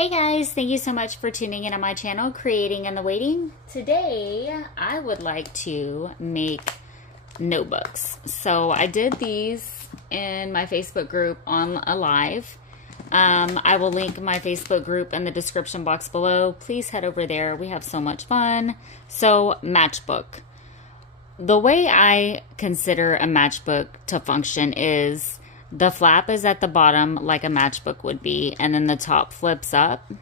Hey guys, thank you so much for tuning in on my channel, Creating in the Waiting. Today, I would like to make notebooks. So I did these in my Facebook group on a live. I will link my Facebook group in the description box below. Please head over there. We have so much fun. So, matchbook. The way I consider a matchbook to function is the flap is at the bottom like a matchbook would be, and then the top flips up.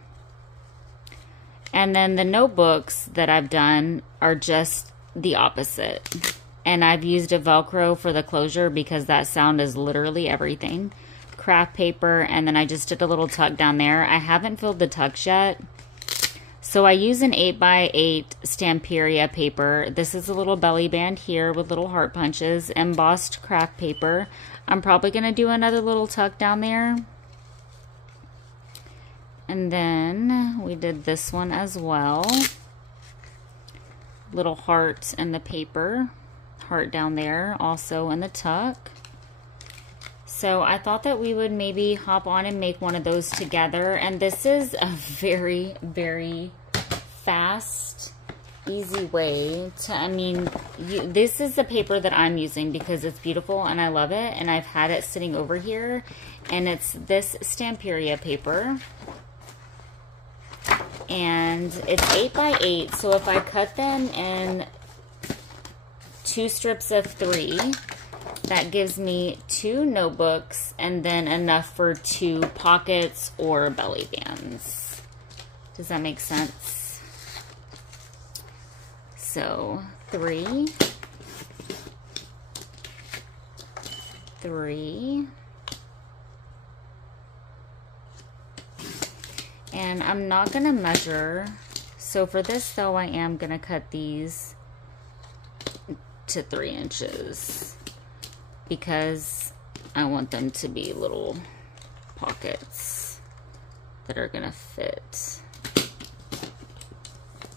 And then the notebooks that I've done are just the opposite. And I've used a velcro for the closure because that sound is literally everything. Craft paper, and then I just did a little tuck down there. I haven't filled the tucks yet. So I use an 8x8 Stamperia paper. This is a little belly band here with little heart punches, embossed craft paper. I'm probably going to do another little tuck down there. And then we did this one as well. Little heart in the paper. Heart down there, also in the tuck. So I thought that we would maybe hop on and make one of those together. And this is a very, very fast, easy way to, this is the paper that I'm using because it's beautiful and I love it. And I've had it sitting over here. And it's this Stamperia paper. And it's 8x8. So if I cut them in 2 strips of 3, that gives me 2 notebooks and then enough for 2 pockets or belly bands. Does that make sense? So 3, 3, and I'm not gonna measure. So for this though, I am gonna cut these to 3 inches. Because I want them to be little pockets that are gonna fit.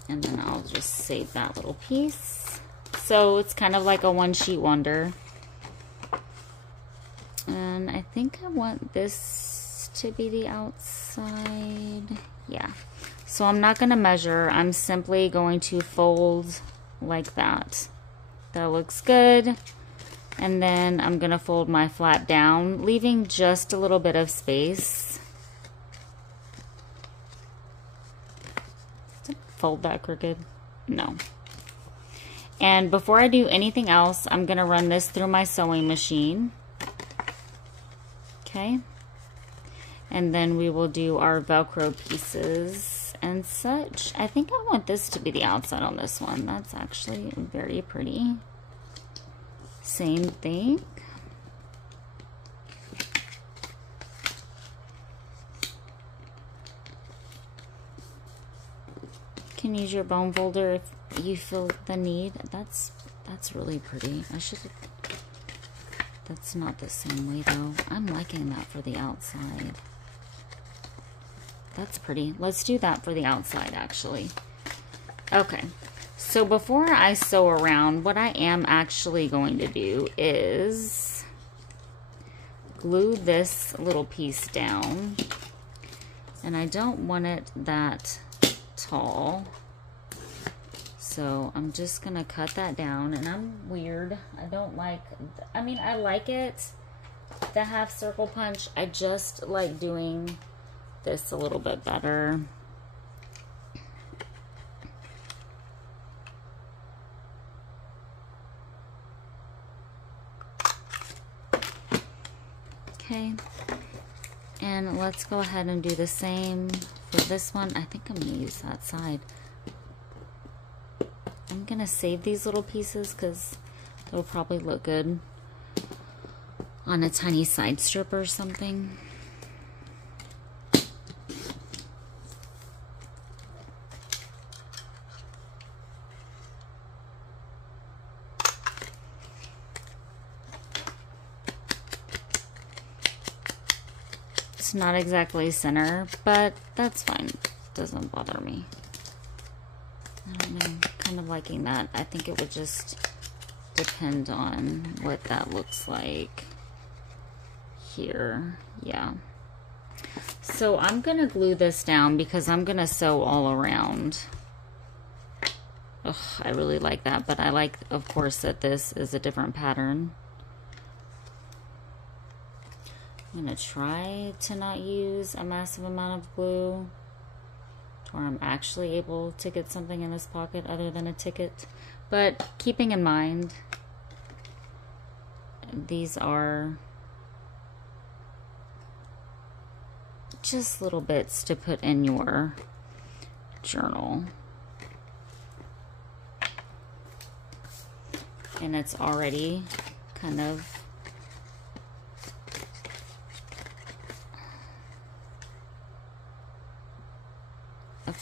And then I'll just save that little piece. So it's kind of like a one sheet wonder. And I think I want this to be the outside. Yeah. So I'm not gonna measure. I'm simply going to fold like that. That looks good. And then I'm going to fold my flap down, leaving just a little bit of space. Did I fold that crooked? No. And before I do anything else, I'm going to run this through my sewing machine. Okay. And then we will do our Velcro pieces and such. I think I want this to be the outside on this one. That's actually very pretty. Same thing. Can use your bone folder if you feel the need. That's really pretty. That's not the same way though. I'm liking that for the outside. That's pretty. Let's do that for the outside actually. Okay. So before I sew around, what I am actually going to do is glue this little piece down. And I don't want it that tall. So I'm just going to cut that down. And I'm weird. I don't like, I like it, the half circle punch. I just like doing this a little bit better. Okay, and let's go ahead and do the same for this one. I think I'm going to use that side. I'm going to save these little pieces because they'll probably look good on a tiny side strip or something. It's not exactly center, but that's fine. It doesn't bother me. I don't know, kind of liking that. I think it would just depend on what that looks like here. Yeah. So I'm gonna glue this down because I'm gonna sew all around. Ugh, I really like that, but I like, of course, that this is a different pattern. I'm gonna try to not use a massive amount of glue to where I'm actually able to get something in this pocket other than a ticket. But keeping in mind, these are just little bits to put in your journal. And it's already kind of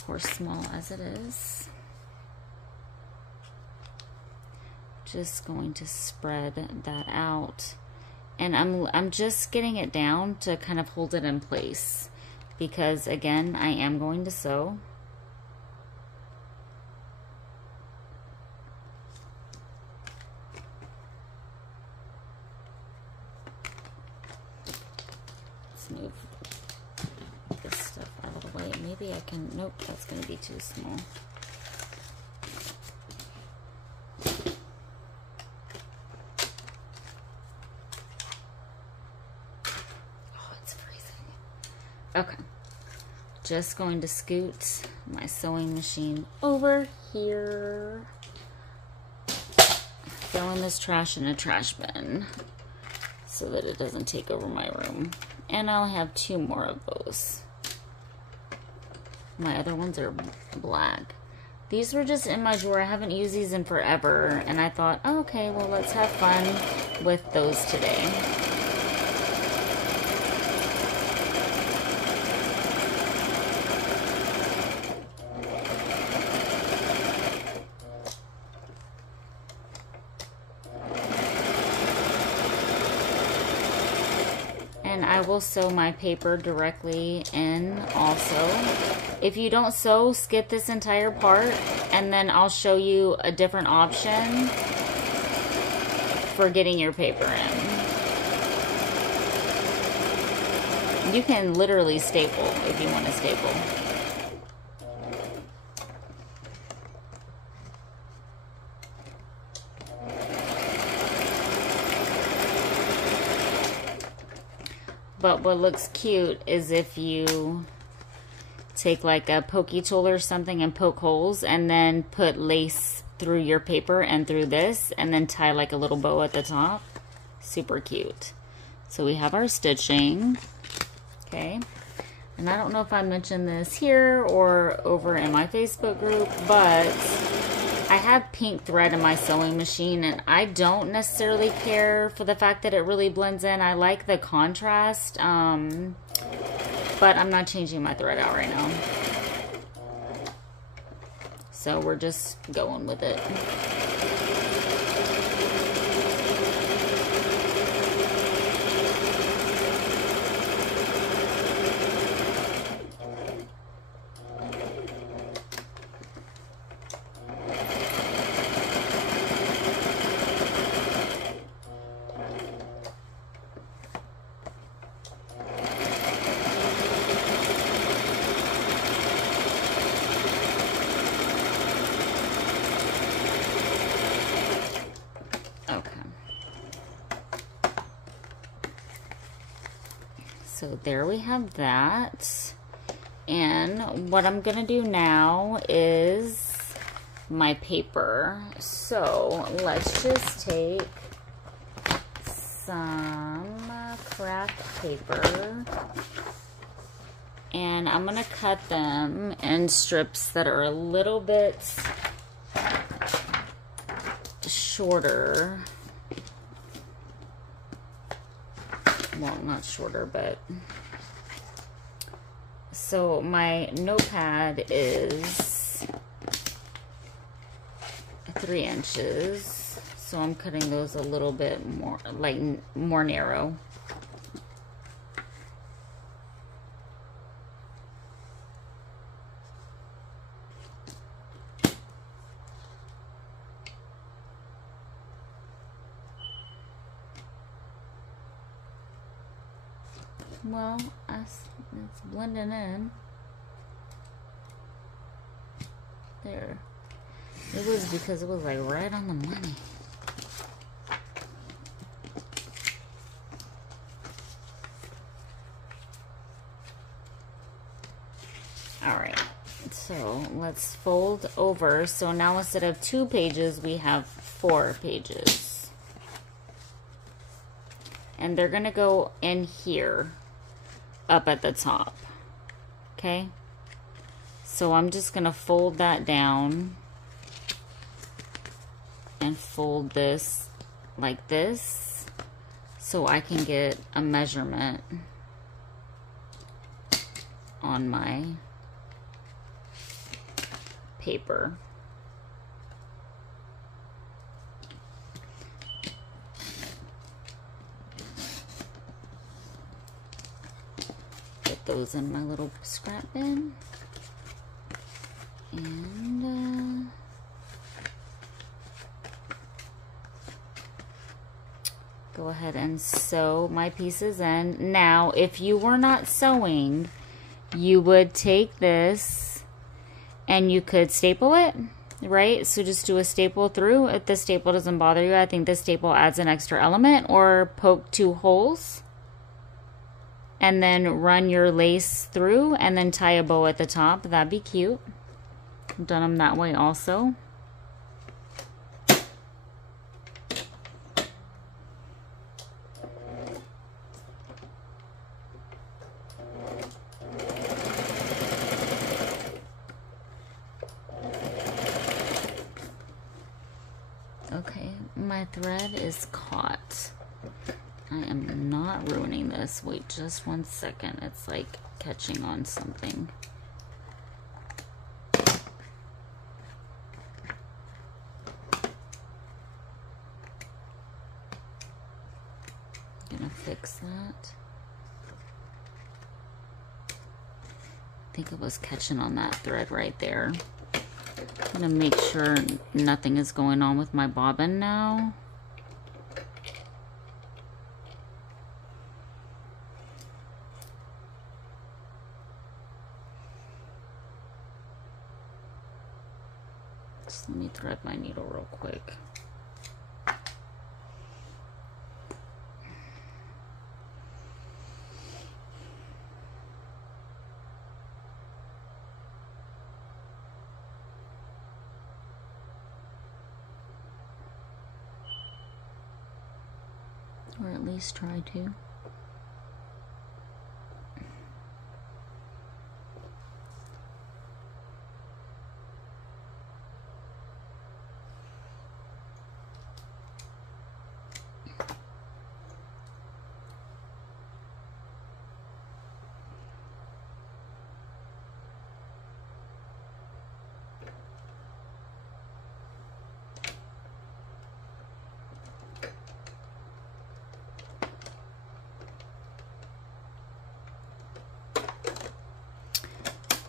course small as it is. Just going to spread that out, and I'm just getting it down to kind of hold it in place, because again, I am going to sew. Let's move this stuff out of the way. Maybe I can, nope, that's going to be too small. Okay, just going to scoot my sewing machine over here, throwing this trash in a trash bin so that it doesn't take over my room. And I'll have 2 more of those. My other ones are black. These were just in my drawer. I haven't used these in forever, and I thought, oh, okay, well, let's have fun with those today. And I will sew my paper directly in also. If you don't sew, skip this entire part, and then I'll show you a different option for getting your paper in. You can literally staple if you want to staple. But what looks cute is if you take like a pokey tool or something and poke holes, and then put lace through your paper and through this, and then tie like a little bow at the top. Super cute. So we have our stitching. Okay. And I don't know if I mentioned this here or over in my Facebook group, but I have pink thread in my sewing machine, and I don't necessarily care for the fact that it really blends in. I like the contrast, but I'm not changing my thread out right now. So we're just going with it. So there we have that. And what I'm gonna do now is my paper. So let's just take some craft paper, and I'm gonna cut them in strips that are a little bit shorter. Well, not shorter, but so my notepad is 3 inches, so I'm cutting those a little bit more, like more narrow. Well, It's blending in. There. It was because it was like right on the money. Alright, so let's fold over. So now instead of 2 pages, we have 4 pages. And they're going to go in here, up at the top. Okay? So I'm just going to fold that down and fold this like this so I can get a measurement on my paper. Put those in my little scrap bin. And go ahead and sew my pieces in. Now, if you were not sewing, you would take this and you could staple it, right? So just do a staple through. If the staple doesn't bother you, I think the staple adds an extra element. Or poke 2 holes and then run your lace through and then tie a bow at the top. That'd be cute. I've done them that way also. Okay, my thread is caught. I am not ruining this. Wait just 1 second. It's like catching on something. Gonna fix that. I think it was catching on that thread right there. I'm gonna make sure nothing is going on with my bobbin now. Just let me thread my needle real quick. Or at least try to.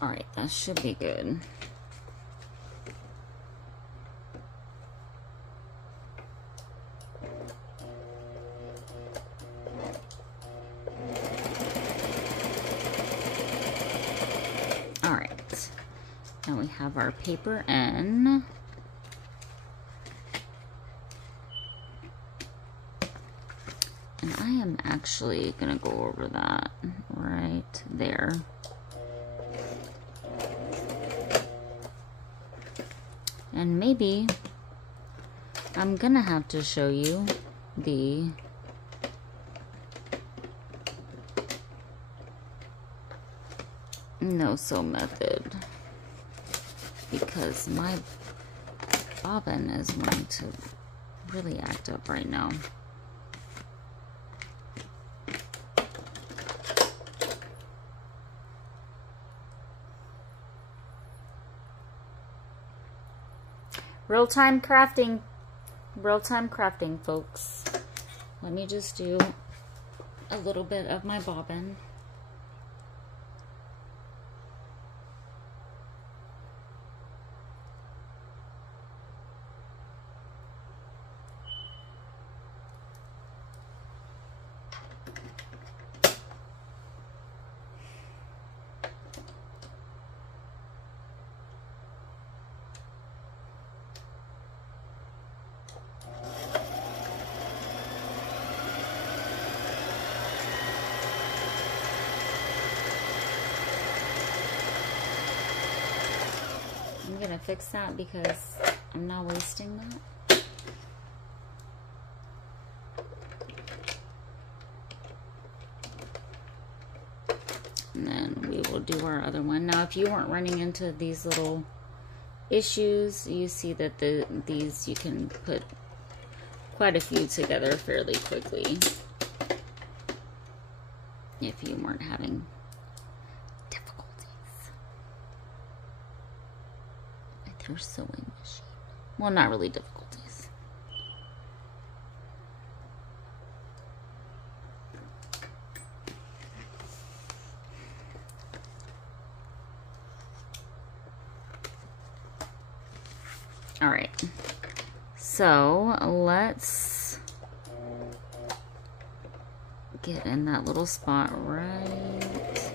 All right, that should be good. All right, now we have our paper in. And I am actually gonna go over that right there. And maybe I'm gonna have to show you the no-sew method because my bobbin is wanting to really act up right now. Real-time crafting, folks. Let me just do a little bit of my bobbin. gonna fix that because I'm not wasting that. And then we will do our other one. Now, if you weren't running into these little issues, you see that these you can put quite a few together fairly quickly if you weren't having difficulties with your sewing machine. Well, not really difficulties. All right, so let's get in that little spot right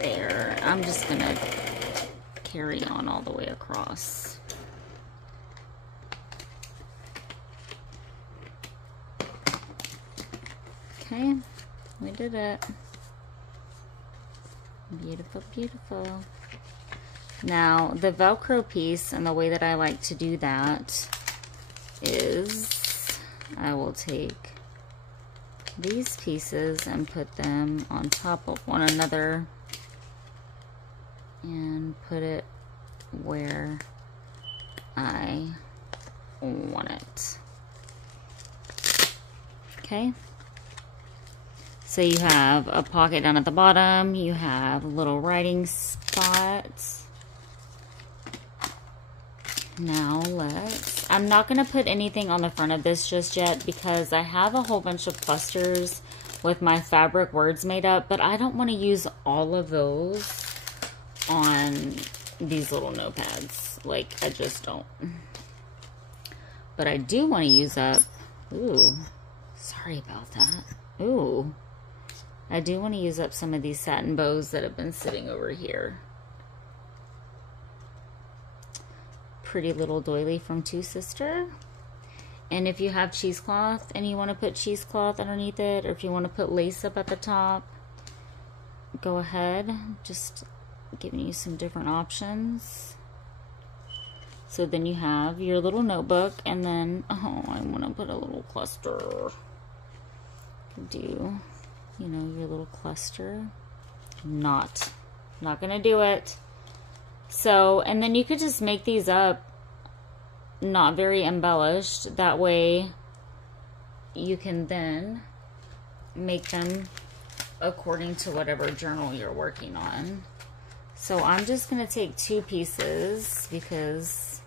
there. I'm just gonna carry on all the way across. Okay, we did it. Beautiful, beautiful. Now, the Velcro piece, and the way that I like to do that is I will take these pieces and put them on top of one another and put it where I want it. Okay? So you have a pocket down at the bottom, you have little writing spots. Now I'm not going to put anything on the front of this just yet because I have a whole bunch of clusters with my fabric words made up, but I don't want to use all of those on these little notepads. Like, I just don't. But I do want to use up, ooh, sorry about that. Ooh, I do want to use up some of these satin bows that have been sitting over here. Pretty little doily from Two Sister. And if you have cheesecloth and you want to put cheesecloth underneath it, or if you want to put lace up at the top, go ahead. Just giving you some different options. So then you have your little notebook, and then, oh, I want to put a little cluster. Do, you know, your little cluster. Not gonna do it. So, and then you could just make these up not very embellished. That way you can then make them according to whatever journal you're working on. So I'm just going to take 2 pieces because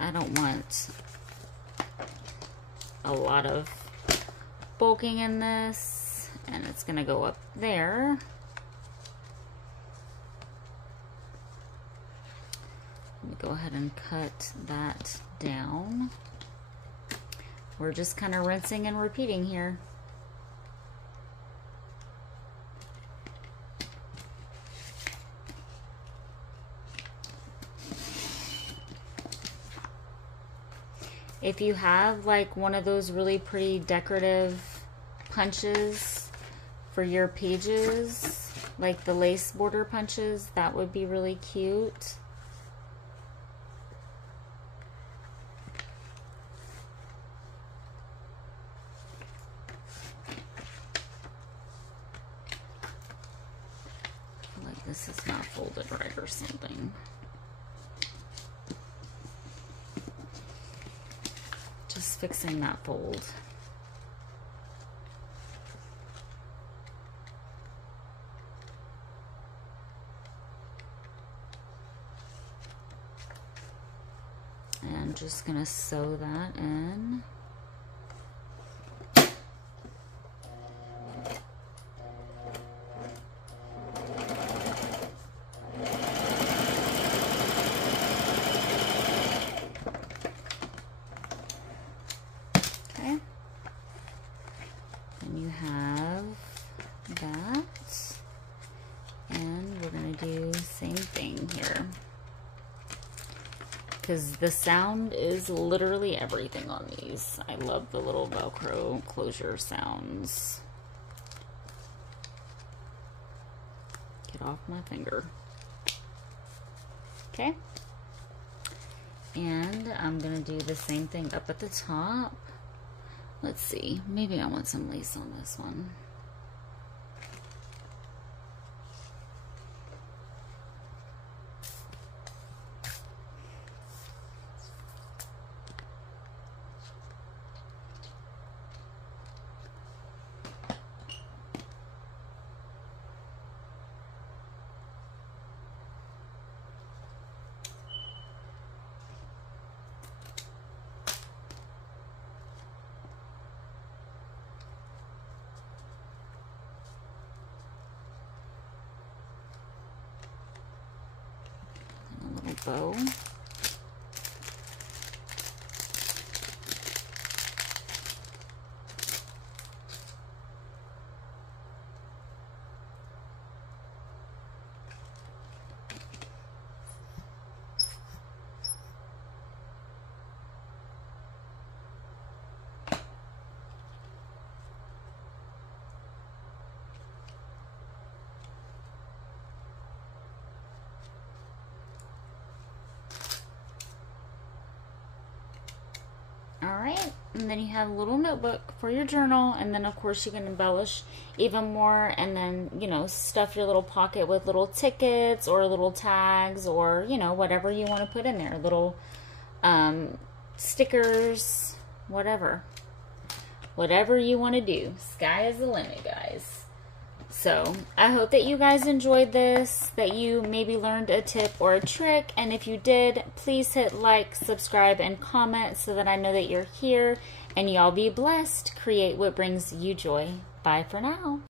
I don't want a lot of bulking in this. And it's going to go up there. Let me go ahead and cut that down. We're just kind of rinsing and repeating here. If you have like one of those really pretty decorative punches for your pages, like the lace border punches, that would be really cute. This is not folded right or something. Just fixing that fold. And just gonna sew that in. Because the sound is literally everything on these. I love the little Velcro closure sounds. Get get off my finger. Okay. And I'm going to do the same thing up at the top. Let's see. Maybe I want some lace on this one. Bow. Alright, and then you have a little notebook for your journal, and then of course you can embellish even more, and then, you know, stuff your little pocket with little tickets or little tags or, you know, whatever you want to put in there. Little stickers, whatever. Whatever you want to do. Sky is the limit, guys. So, I hope that you guys enjoyed this, that you maybe learned a tip or a trick, and if you did, please hit like, subscribe, and comment so that I know that you're here, and y'all be blessed. Create what brings you joy. Bye for now.